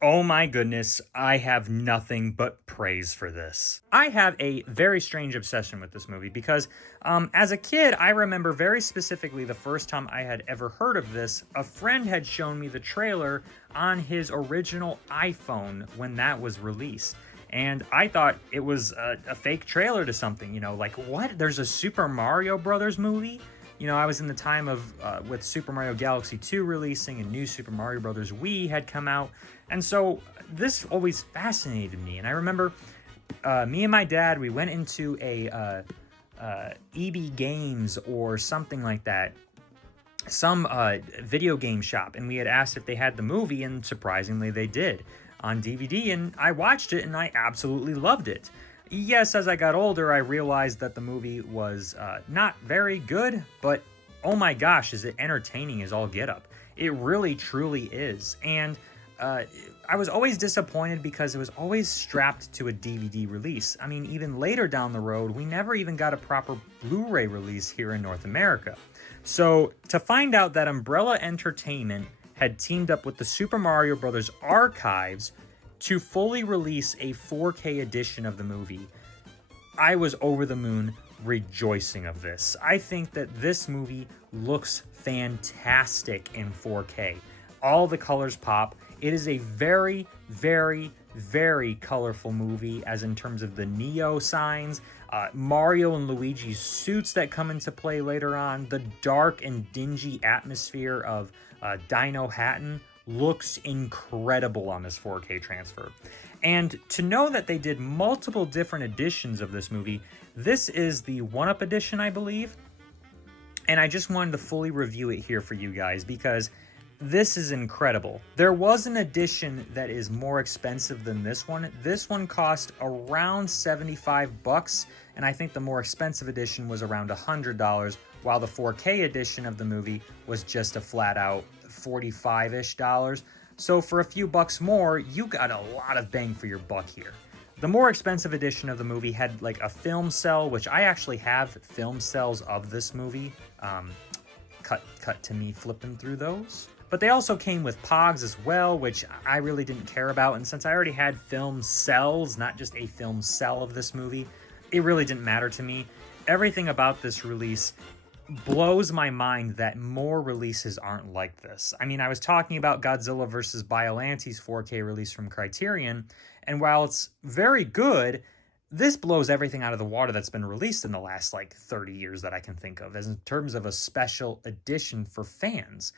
Oh my goodness, I have nothing but praise for this. I have a very strange obsession with this movie because as a kid, I remember very specifically the first time I had ever heard of this. A friend had shown me the trailer on his original iPhone when that was released. And I thought it was a fake trailer to something, like what? There's a Super Mario Brothers movie? I was in the time of with Super Mario Galaxy 2 releasing and new Super Mario Brothers Wii had come out. And so this always fascinated me. And I remember me and my dad, we went into a EB Games or something like that, some video game shop, and we had asked if they had the movie, and surprisingly they did on DVD, and I watched it and I absolutely loved it. Yes, as I got older, I realized that the movie was not very good, but oh my gosh, is it entertaining as all get up. It really, truly is. And I was always disappointed because it was always strapped to a DVD release. I mean, even later down the road, we never even got a proper Blu-ray release here in North America. So to find out that Umbrella Entertainment had teamed up with the Super Mario Bros. Archives to fully release a 4K edition of the movie, I was over the moon rejoicing of this. I think that this movie looks fantastic in 4K. All the colors pop. It is a very, very, very colorful movie, as in terms of the Neo signs, Mario and Luigi's suits that come into play later on, the dark and dingy atmosphere of Dino Hatton looks incredible on this 4K transfer. And to know that they did multiple different editions of this movie, this is the 1-Up edition, I believe. And I just wanted to fully review it here for you guys because this is incredible. There was an edition that is more expensive than this one. This one cost around 75 bucks, and I think the more expensive edition was around $100, while the 4K edition of the movie was just a flat out 45-ish dollars. So for a few bucks more, you got a lot of bang for your buck here. The more expensive edition of the movie had like a film cell, which I actually have film cells of this movie. Cut to me flipping through those. But they also came with Pogs as well, which I really didn't care about. And since I already had film cells, not just a film cell of this movie, it really didn't matter to me. Everything about this release blows my mind that more releases aren't like this. I mean, I was talking about Godzilla vs. Biolante's 4K release from Criterion, and while it's very good, this blows everything out of the water that's been released in the last 30 years that I can think of, as in terms of a special edition for fans.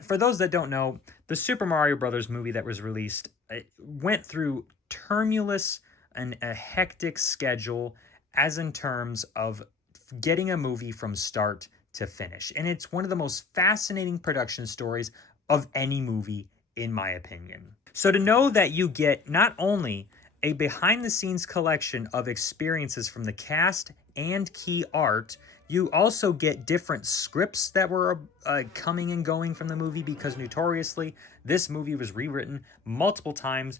For those that don't know, the Super Mario Brothers movie that was released went through tumultuous and a hectic schedule, as in terms of getting a movie from start to finish. And it's one of the most fascinating production stories of any movie, in my opinion. So to know that you get not only a behind-the-scenes collection of experiences from the cast and key art, you also get different scripts that were coming and going from the movie, because notoriously, this movie was rewritten multiple times,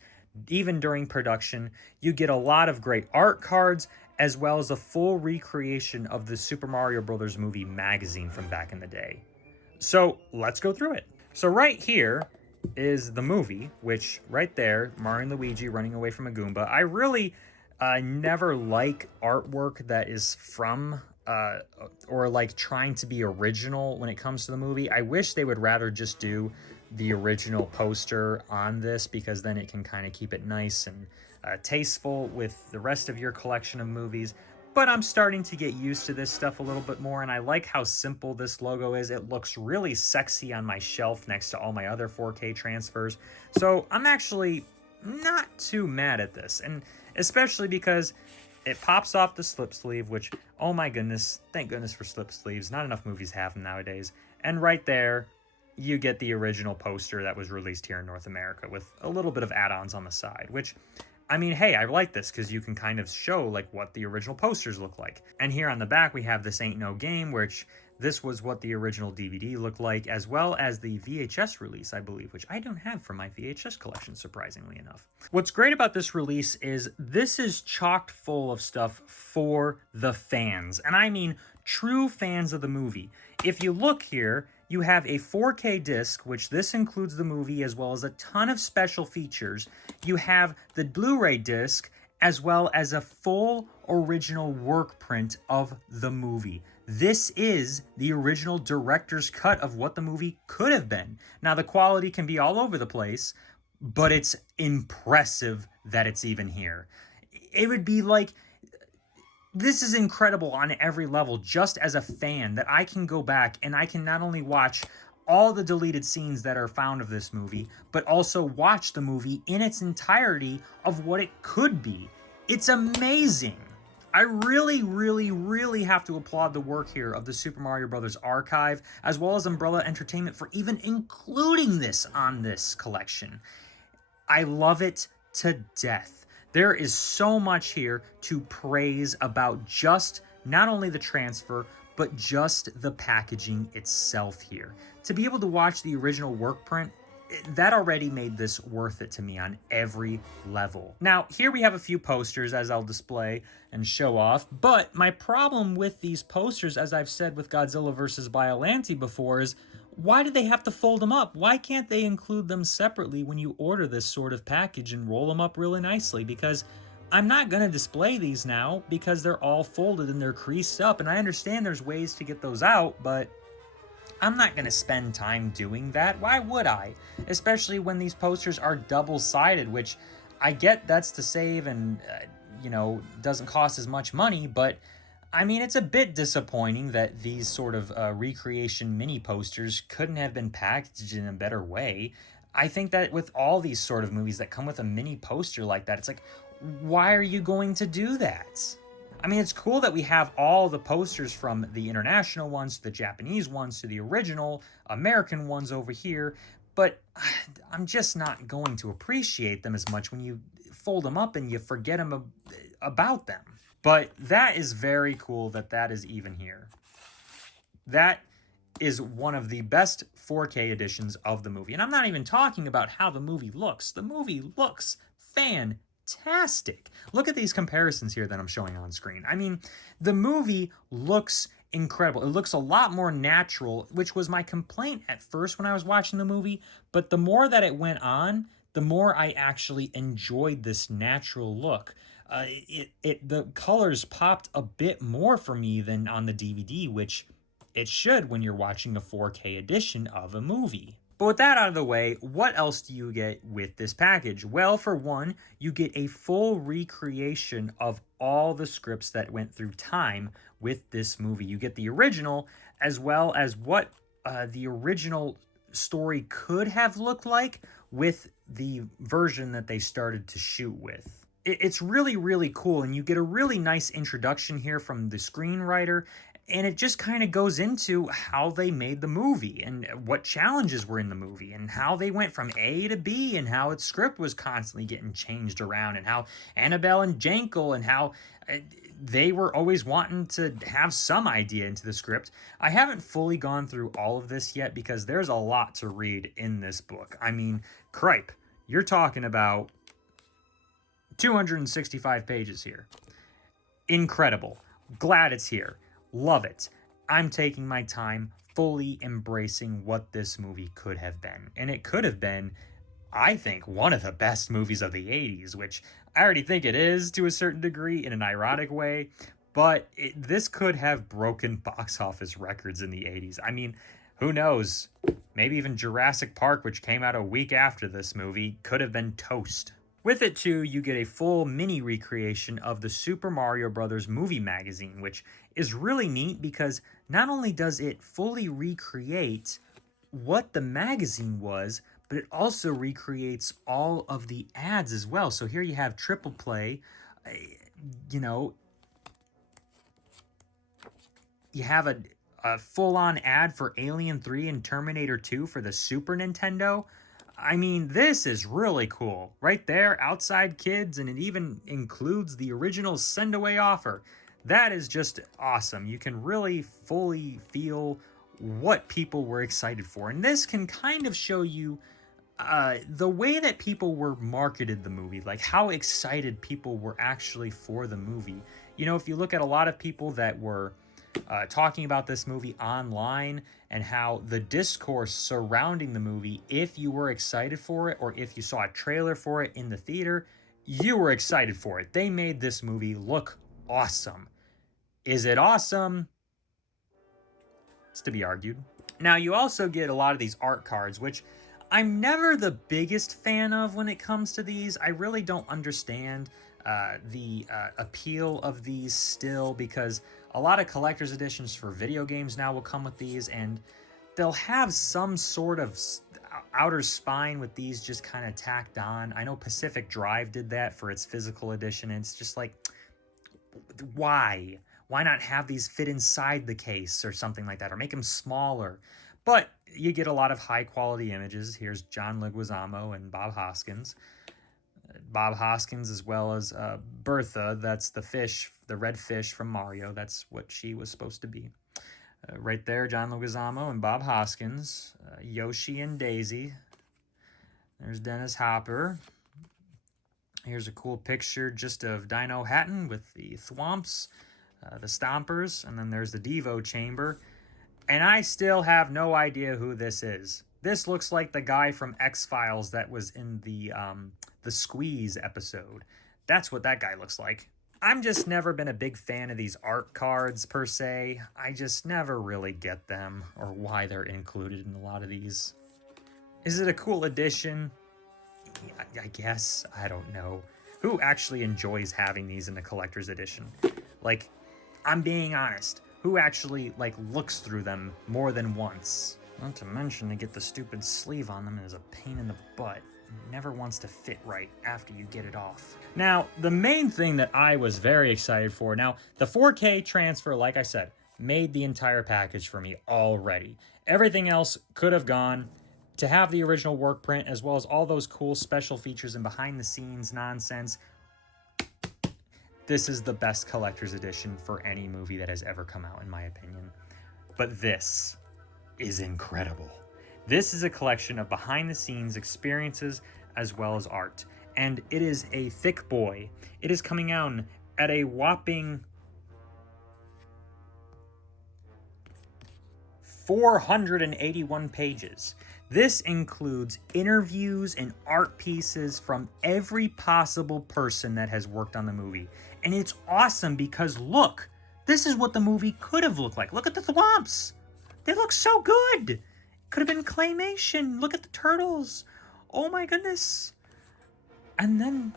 even during production. You get a lot of great art cards, as well as a full recreation of the Super Mario Bros. Movie magazine from back in the day. So let's go through it. So right here is the movie, which right there, Mario and Luigi running away from a Goomba. I really never like artwork that is from or trying to be original when it comes to the movie. I wish they would rather just do the original poster on this, because then it can kind of keep it nice and tasteful with the rest of your collection of movies. But I'm starting to get used to this stuff a little bit more, and I like how simple this logo is. It looks really sexy on my shelf next to all my other 4K transfers. So I'm actually not too mad at this, and especially because it pops off the slip sleeve, which, oh my goodness, thank goodness for slip sleeves. Not enough movies have them nowadays. And right there, you get the original poster that was released here in North America with a little bit of add-ons on the side, which, I mean, hey, I like this because you can kind of show what the original posters look like. And here on the back, we have This Ain't No Game, which this was what the original DVD looked like, as well as the VHS release, I believe, which I don't have for my VHS collection, surprisingly enough. What's great about this release is this is chocked full of stuff for the fans. And I mean true fans of the movie. If you look here, you have a 4K disc, which this includes the movie as well as a ton of special features. You have the Blu-ray disc as well as a full original work print of the movie. This is the original director's cut of what the movie could have been. Now, the quality can be all over the place, but it's impressive that it's even here. It would be like, this is incredible on every level, just as a fan, that I can go back and I can not only watch all the deleted scenes that are found of this movie, but also watch the movie in its entirety of what it could be. It's amazing. I really have to applaud the work here of the Super Mario Bros. Archive, as well as Umbrella Entertainment, for even including this on this collection. I love it to death. There is so much here to praise about just not only the transfer, but just the packaging itself here. To be able to watch the original work print, that already made this worth it to me on every level. Now, here we have a few posters, as I'll display and show off, but my problem with these posters, as I've said with Godzilla vs. Biollante before, is why do they have to fold them up? Why can't they include them separately when you order this sort of package and roll them up really nicely? Because I'm not going to display these now because they're all folded and they're creased up, and I understand there's ways to get those out, but I'm not going to spend time doing that. Why would I? Especially when these posters are double-sided, which I get that's to save and, doesn't cost as much money, but I mean, it's a bit disappointing that these sort of recreation mini posters couldn't have been packaged in a better way. I think that with all these sort of movies that come with a mini poster like that, it's like, why are you going to do that? I mean, it's cool that we have all the posters from the international ones to the Japanese ones to the original American ones over here, but I'm just not going to appreciate them as much when you fold them up and you forget them about them. But that is very cool that that is even here. That is one of the best 4K editions of the movie. And I'm not even talking about how the movie looks. The movie looks fantastic. Look at these comparisons here that I'm showing on screen. I mean, the movie looks incredible. It looks a lot more natural, which was my complaint at first when I was watching the movie. But the more that it went on, the more I actually enjoyed this natural look. The colors popped a bit more for me than on the DVD, which it should when you're watching a 4K edition of a movie. But with that out of the way, what else do you get with this package? Well, for one, you get a full recreation of all the scripts that went through time with this movie. You get the original, as well as what the original story could have looked like with the version that they started to shoot with. It's really cool, and you get a really nice introduction here from the screenwriter, and it just kind of goes into how they made the movie and what challenges were in the movie and how they went from A to B and how its script was constantly getting changed around and how Annabelle and Jankel and how they were always wanting to have some idea into the script. I haven't fully gone through all of this yet because there's a lot to read in this book. I mean, cripe, you're talking about 265 pages here. Incredible. Glad it's here. Love it. I'm taking my time, fully embracing what this movie could have been. And it could have been, I think, one of the best movies of the 80s, which I already think it is to a certain degree in an ironic way, but this could have broken box office records in the 80s. I mean, who knows? Maybe even Jurassic Park, which came out a week after this movie, could have been toast. With it, too, you get a full mini recreation of the Super Mario Bros. Movie magazine, which is really neat because not only does it fully recreate what the magazine was, but it also recreates all of the ads as well. So here you have Triple Play, you have a full-on ad for Alien 3 and Terminator 2 for the Super Nintendo. I mean, this is really cool. Right there, Outside Kids, and it even includes the original send-away offer. That is just awesome. You can really fully feel what people were excited for. And this can kind of show you the way that people were marketed the movie, like how excited people were actually for the movie. You know, if you look at a lot of people that were talking about this movie online and how the discourse surrounding the movie, if you were excited for it or if you saw a trailer for it in the theater, you were excited for it. They made this movie look awesome. Is it awesome? It's to be argued. Now, you also get a lot of these art cards, which I'm never the biggest fan of when it comes to these. I really don't understand the appeal of these still, because a lot of collector's editions for video games now will come with these, and they'll have some sort of outer spine with these just kind of tacked on. I know Pacific Drive did that for its physical edition, and it's just like, why? Why not have these fit inside the case or something like that, or make them smaller? But you get a lot of high quality images. Here's John Leguizamo and Bob Hoskins. Bob Hoskins, as well as Bertha, that's the fish, the red fish from Mario. That's what she was supposed to be. Right there, John Leguizamo and Bob Hoskins. Yoshi and Daisy. There's Dennis Hopper. Here's a cool picture just of Dino Hatton with the Thwomps, the Stompers, and then there's the Devo Chamber. And I still have no idea who this is. This looks like the guy from X-Files that was in the Squeeze episode. That's what that guy looks like. I'm just never been a big fan of these art cards per se. I just never really get them or why they're included in a lot of these. Is it a cool addition? I guess. I don't know. Who actually enjoys having these in a collector's edition? Like, I'm being honest. Who actually, like, looks through them more than once? Not to mention, to get the stupid sleeve on them is a pain in the butt. It never wants to fit right after you get it off. Now, the main thing that I was very excited for, now, the 4K transfer, like I said, made the entire package for me already. Everything else could have gone. To have the original work print, as well as all those cool special features and behind-the-scenes nonsense, this is the best collector's edition for any movie that has ever come out, in my opinion. But this is incredible. This is a collection of behind-the-scenes experiences as well as art. And it is a thick boy. It is coming out at a whopping 481 pages. This includes interviews and art pieces from every possible person that has worked on the movie. And it's awesome because look, this is what the movie could have looked like. Look at the Thwomps. They look so good. Could have been claymation. Look at the turtles. Oh my goodness. And then,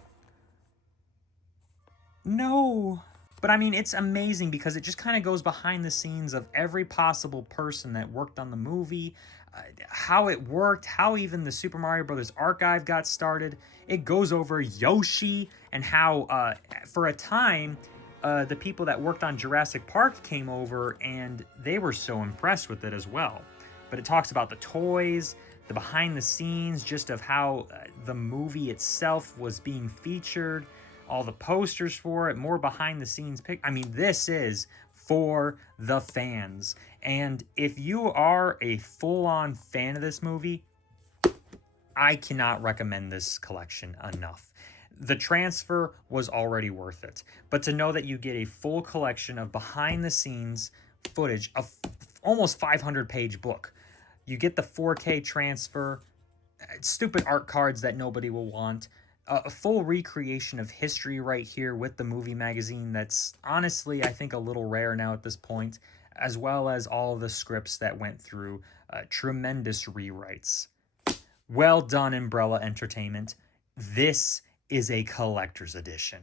no. But I mean, it's amazing because it just kind of goes behind the scenes of every possible person that worked on the movie, how it worked, how even the Super Mario Brothers archive got started. It goes over Yoshi and how, for a time, the people that worked on Jurassic Park came over and they were so impressed with it as well. But it talks about the toys, the behind the scenes, just of how the movie itself was being featured, all the posters for it, more behind the scenes I mean, this is for the fans. And if you are a full-on fan of this movie, I cannot recommend this collection enough. The transfer was already worth it. But to know that you get a full collection of behind the scenes footage of almost 500-page book. You get the 4K transfer, stupid art cards that nobody will want, a full recreation of history right here with the movie magazine that's honestly, I think, a little rare now at this point, as well as all the scripts that went through tremendous rewrites. Well done, Umbrella Entertainment. This is a collector's edition.